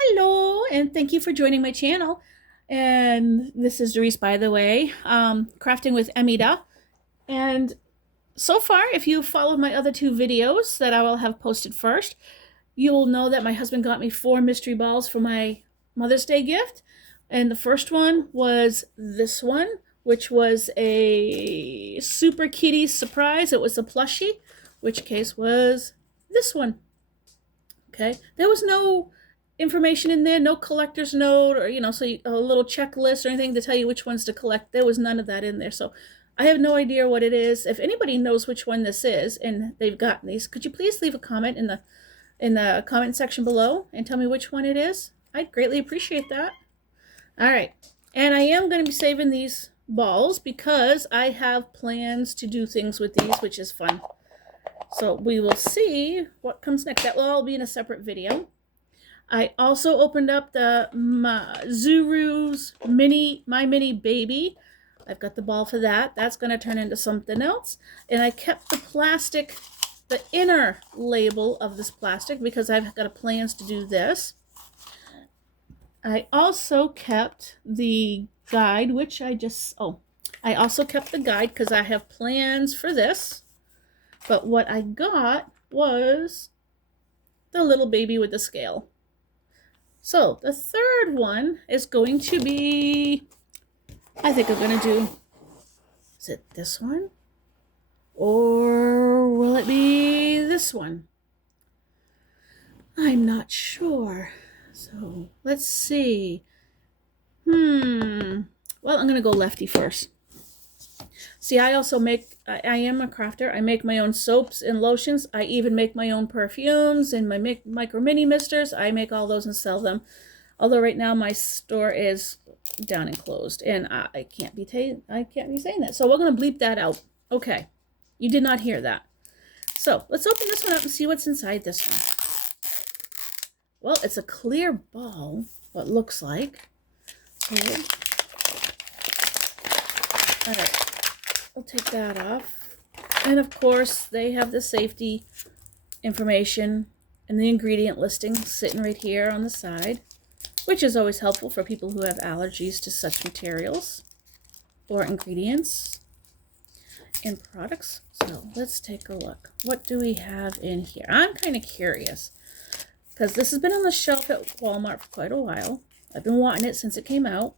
Hello, and thank you for joining my channel. And this is Doris, by the way, crafting with Emida. And so far, if you followed my other two videos that I will have posted first, you will know that my husband got me 4 mystery balls for my Mother's Day gift. And the first one was this one, which was a Super Kitty surprise. It was a plushie, which case was this one. Okay, there was no information in there, no collector's note, or so a little checklist or anything to tell you which ones to collect. There was none of that in there, so I have no idea what it is. If anybody knows which one this is and they've gotten these, could you please leave a comment in the comment section below and tell me which one it is? I'd greatly appreciate that. All right, and I am going to be saving these balls because I have plans to do things with these, which is fun. So we will see what comes next. That will all be in a separate video. I also opened up the Zuru's My Mini Baby. I've got the ball for that. That's going to turn into something else. And I kept the plastic, the inner label of this plastic because I've got plans to do this. I also kept the guide, which I also kept the guide because I have plans for this. But what I got was the little baby with the scale. So the third one is going to be, I think I'm going to do, is it this one? Or will it be this one? I'm not sure. So let's see. Well, I'm going to go lefty first. See, I also I am a crafter. I make my own soaps and lotions. I even make my own perfumes and my micro mini misters. I make all those and sell them. Although right now my store is down and closed, and I can't be saying that. So we're going to bleep that out. Okay, you did not hear that. So let's open this one up and see what's inside this one. Well, it's a clear ball, what looks like. So, all right. We'll take that off. And of course, they have the safety information and the ingredient listing sitting right here on the side, which is always helpful for people who have allergies to such materials or ingredients and products. So let's take a look. What do we have in here? I'm kind of curious because this has been on the shelf at Walmart for quite a while. I've been wanting it since it came out,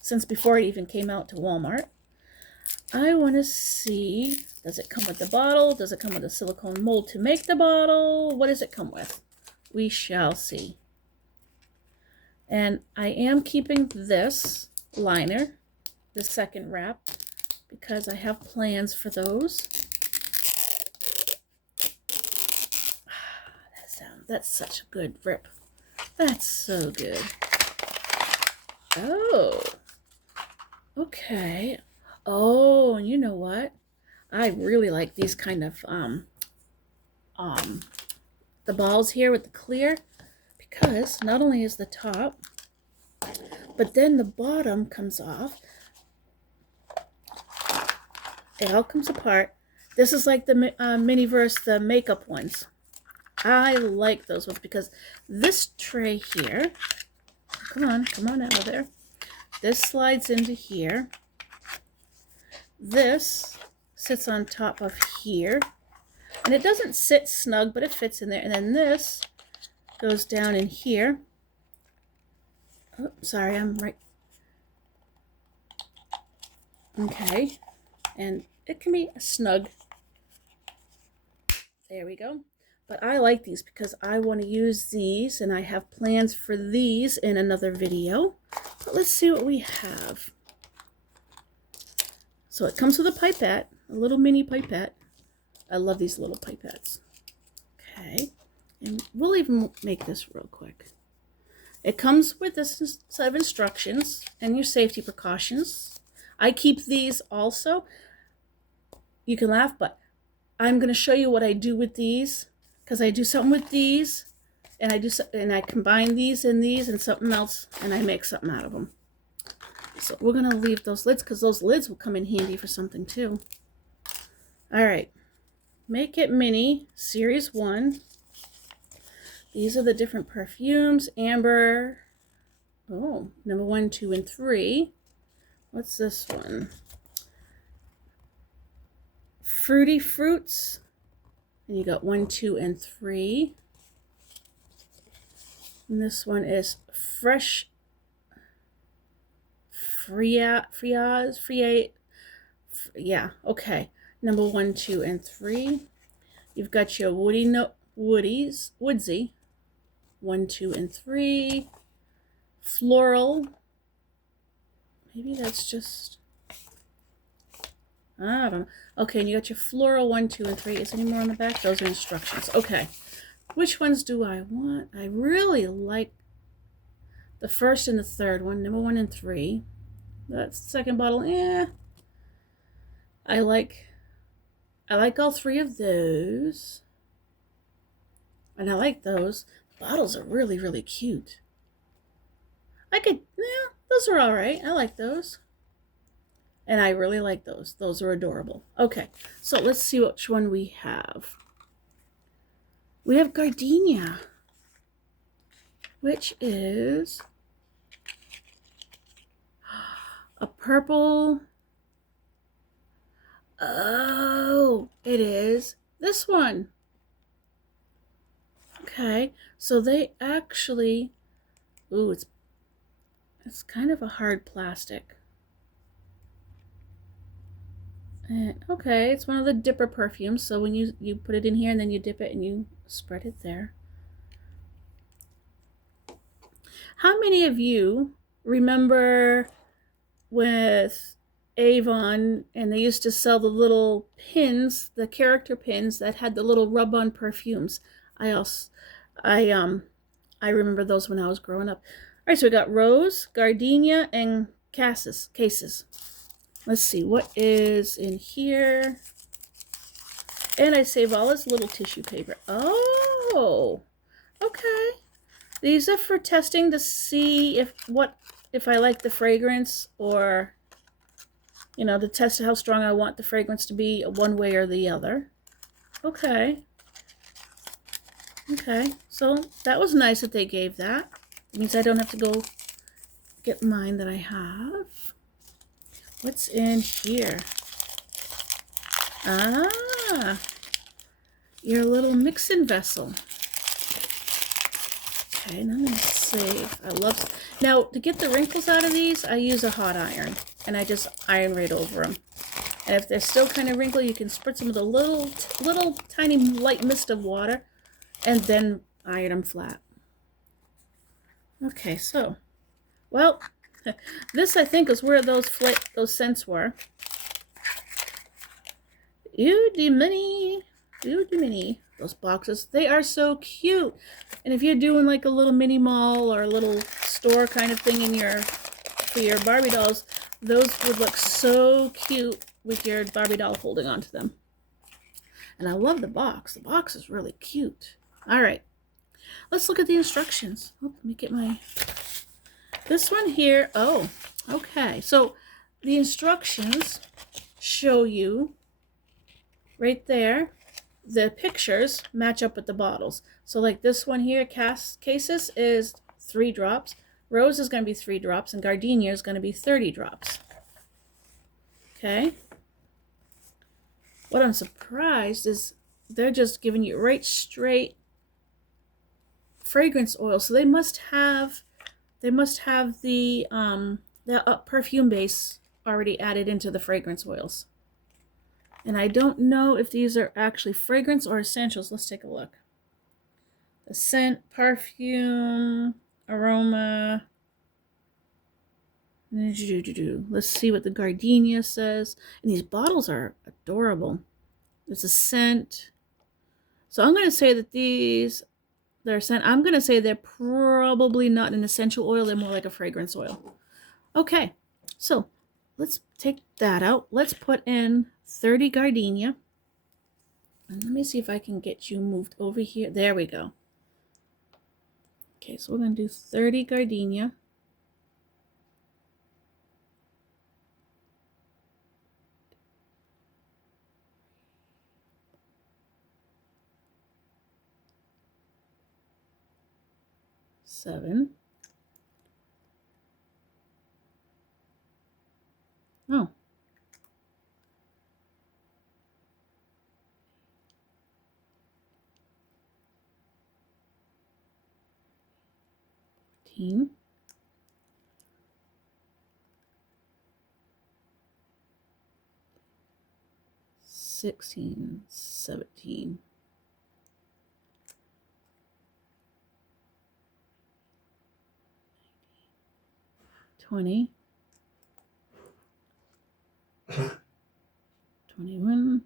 since before it even came out to Walmart. I want to see, does it come with the bottle? Does it come with a silicone mold to make the bottle? What does it come with? We shall see. And I am keeping this liner, the second wrap, because I have plans for those. That's such a good rip. That's so good. Oh, okay. Oh, and you know what? I really like these kind of the balls here with the clear, because not only is the top, but then the bottom comes off. It all comes apart. This is like the Miniverse, the makeup ones. I like those ones because this tray here, come on out of there. This slides into here. This sits on top of here, and it doesn't sit snug, but it fits in there. And then this goes down in here. Oh, sorry, I'm right. Okay, and it can be snug. There we go. But I like these because I want to use these, and I have plans for these in another video. But let's see what we have. So it comes with a pipette, a little mini pipette. I love these little pipettes. Okay, and we'll even make this real quick. It comes with this set of instructions and your safety precautions. I keep these also. You can laugh, but I'm going to show you what I do with these, because I do something with these, and I combine these and something else, and I make something out of them. So we're going to leave those lids because those lids will come in handy for something too. All right. Make It Mini Series 1. These are the different perfumes. Amber. Oh, number 1, 2, and 3. What's this one? Fruity Fruits. And you got 1, 2, and 3. And this one is Fresh yeah, okay. Number 1, 2, and 3. You've got your Woodsy, 1, 2, and 3. Floral. Maybe that's just, I don't know. Okay, and you got your floral 1, 2, and 3. Is there any more on the back? Those are instructions. Okay. Which ones do I want? I really like the first and the third one, number 1 and 3. That's the second bottle. I like all 3 of those. And I like those. The bottles are really, really cute. Those are all right. I like those. And I really like those. Those are adorable. Okay, so let's see which one we have. We have Gardenia, which is a purple. Oh, it is this one. Okay, so they actually, ooh, it's kind of a hard plastic. And, okay, it's one of the dipper perfumes, so when you put it in here and then you dip it and you spread it there. How many of you remember with Avon, and they used to sell the little pins, the character pins that had the little rub-on perfumes? I remember those when I was growing up. All right, so we got Rose, Gardenia, and Cases. Let's see what is in here. And I save all this little tissue paper. Oh, okay. These are for testing to see if I like the fragrance, or to test how strong I want the fragrance to be one way or the other. Okay. Okay, so that was nice that they gave that. It means I don't have to go get mine that I have. What's in here? Ah, your little mixing vessel. Okay, now I'm going to save. Now, to get the wrinkles out of these, I use a hot iron, and I just iron right over them. And if they're still kind of wrinkly, you can spritz them with a little tiny light mist of water, and then iron them flat. Okay, so, well, this I think is where those scents were. Mini. Those boxes, they are so cute. And if you're doing like a little mini mall or a little store kind of thing for your Barbie dolls, those would look so cute with your Barbie doll holding onto them. And I love the box. The box is really cute. All right, let's look at the instructions. Oh, let me get this one here. Oh, okay. So the instructions show you right there. The pictures match up with the bottles. So like this one here, Cases, is 3 drops. Rose is going to be 3 drops, and Gardenia is going to be 30 drops. Okay. What I'm surprised is they're just giving you right straight fragrance oil. So they must have the perfume base already added into the fragrance oils. And I don't know if these are actually fragrance or essentials. Let's take a look. The scent, perfume, aroma. Let's see what the Gardenia says. And these bottles are adorable. There's a scent. So I'm going to say that they're scent. I'm going to say they're probably not an essential oil. They're more like a fragrance oil. Okay, so let's take that out. Let's put in 30 Gardenia. And let me see if I can get you moved over here. There we go. Okay, so we're going to do 30 Gardenia. 7. Oh. 18. 16, 17. 20. 21.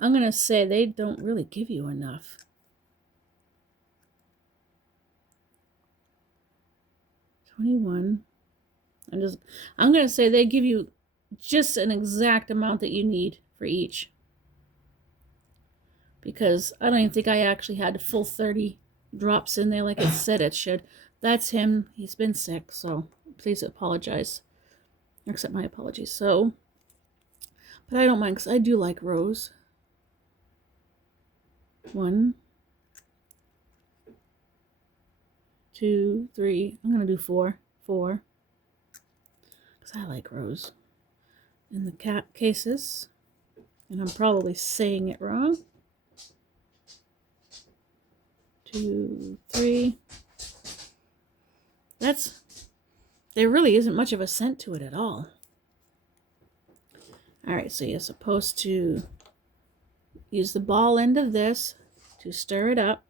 I'm going to say they don't really give you enough. 21. I'm going to say they give you just an exact amount that you need for each. Because I don't even think I actually had a full 30 drops in there like it said it should. That's him. He's been sick, so please apologize. Accept my apologies. So, but I don't mind because I do like Rose. 1, 2, 3. I'm going to do 4. 4. Because I like Rose. In the cat cases. And I'm probably saying it wrong. 2, 3. There really isn't much of a scent to it at all. Alright, so you're supposed to use the ball end of this to stir it up.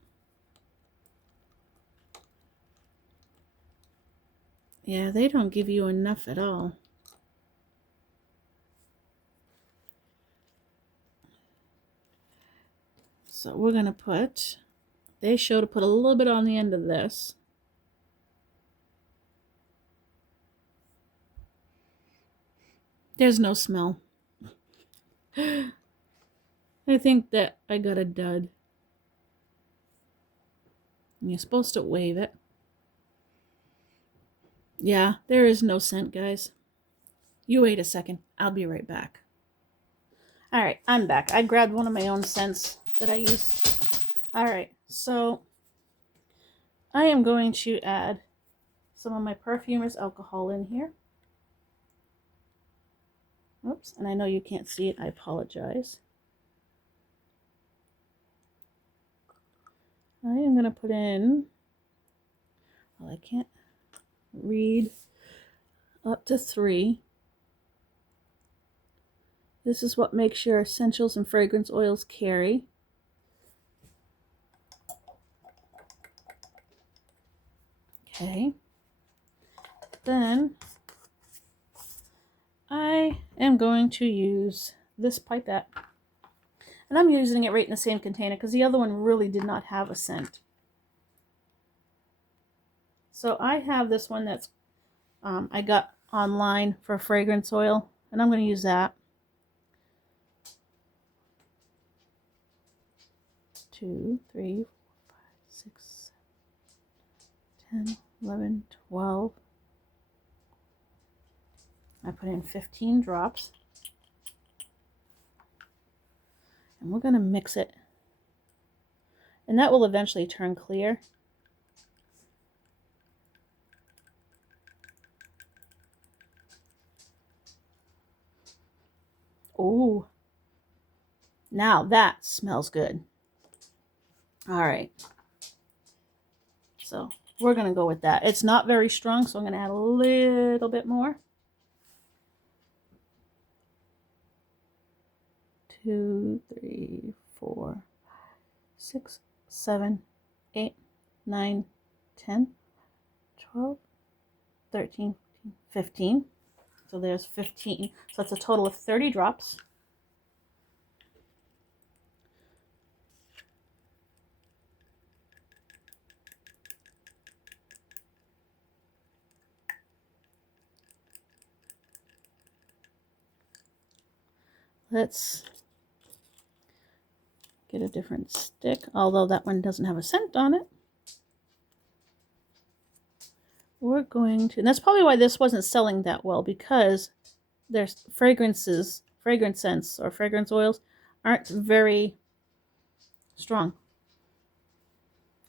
Yeah, they don't give you enough at all. So we're going to put, they show to put a little bit on the end of this. There's no smell. I think that I got a dud. And you're supposed to wave it. Yeah, there is no scent, guys. You wait a second. I'll be right back. Alright, I'm back. I grabbed one of my own scents that I use. Alright, so I am going to add some of my Perfumer's alcohol in here. Oops, and I know you can't see it. I apologize. I am going to put in, well, I can't read, up to 3. This is what makes your essentials and fragrance oils carry. Okay. Then I am going to use this pipette. And I'm using it right in the same container because the other one really did not have a scent. So I have this one that's I got online for fragrance oil, and I'm going to use that. 2, 3, 4, 5, 6, 7, 10, 11, 12. I put in 15 drops. And we're going to mix it. And that will eventually turn clear. Oh, now that smells good. All right. So we're going to go with that. It's not very strong, so I'm going to add a little bit more. 2, 3, 4, 6, 7, 8, 9, 10, 12, 13, 15. So there's 15. So that's a total of 30 drops. Let's get a different stick, although that one doesn't have a scent on it. We're going to, and that's probably why this wasn't selling that well, because their fragrance scents or fragrance oils aren't very strong.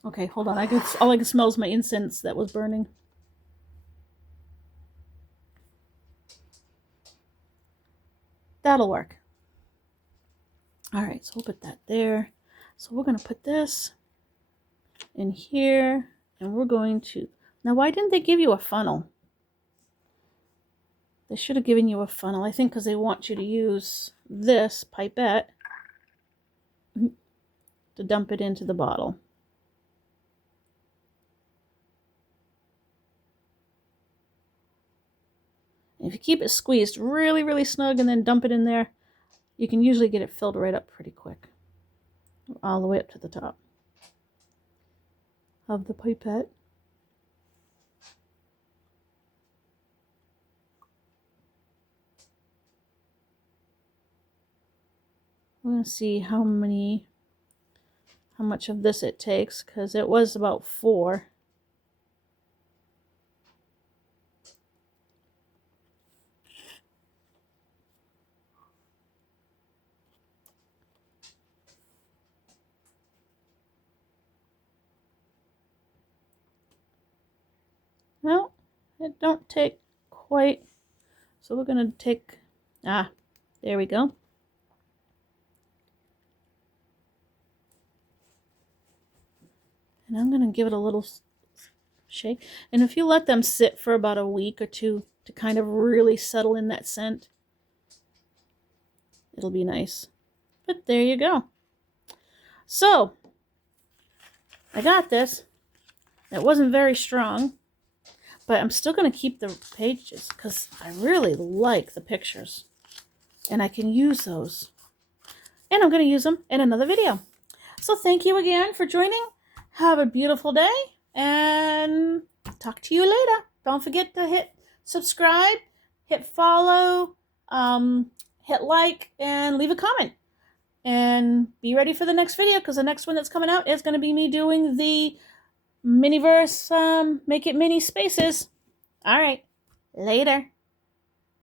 Okay, hold on. All I can smell is my incense that was burning. That'll work. All right, so we'll put that there. So we're going to put this in here, and we're going to... Now, why didn't they give you a funnel? They should have given you a funnel. I think because they want you to use this pipette to dump it into the bottle. And if you keep it squeezed really, really snug and then dump it in there, you can usually get it filled right up pretty quick. All the way up to the top of the pipette. We're going to see how much of this it takes, because it was about 4. Well, it don't take quite, so we're going to take, there we go. And I'm going to give it a little shake. And if you let them sit for about a week or 2 to kind of really settle in that scent, it'll be nice. But there you go. So, I got this. It wasn't very strong, but I'm still going to keep the pages because I really like the pictures. And I can use those. And I'm going to use them in another video. So thank you again for joining. Have a beautiful day, and talk to you later. Don't forget to hit subscribe, hit follow, hit like, and leave a comment. And be ready for the next video, because the next one that's coming out is going to be me doing the Miniverse Make It Mini Spaces. All right, later.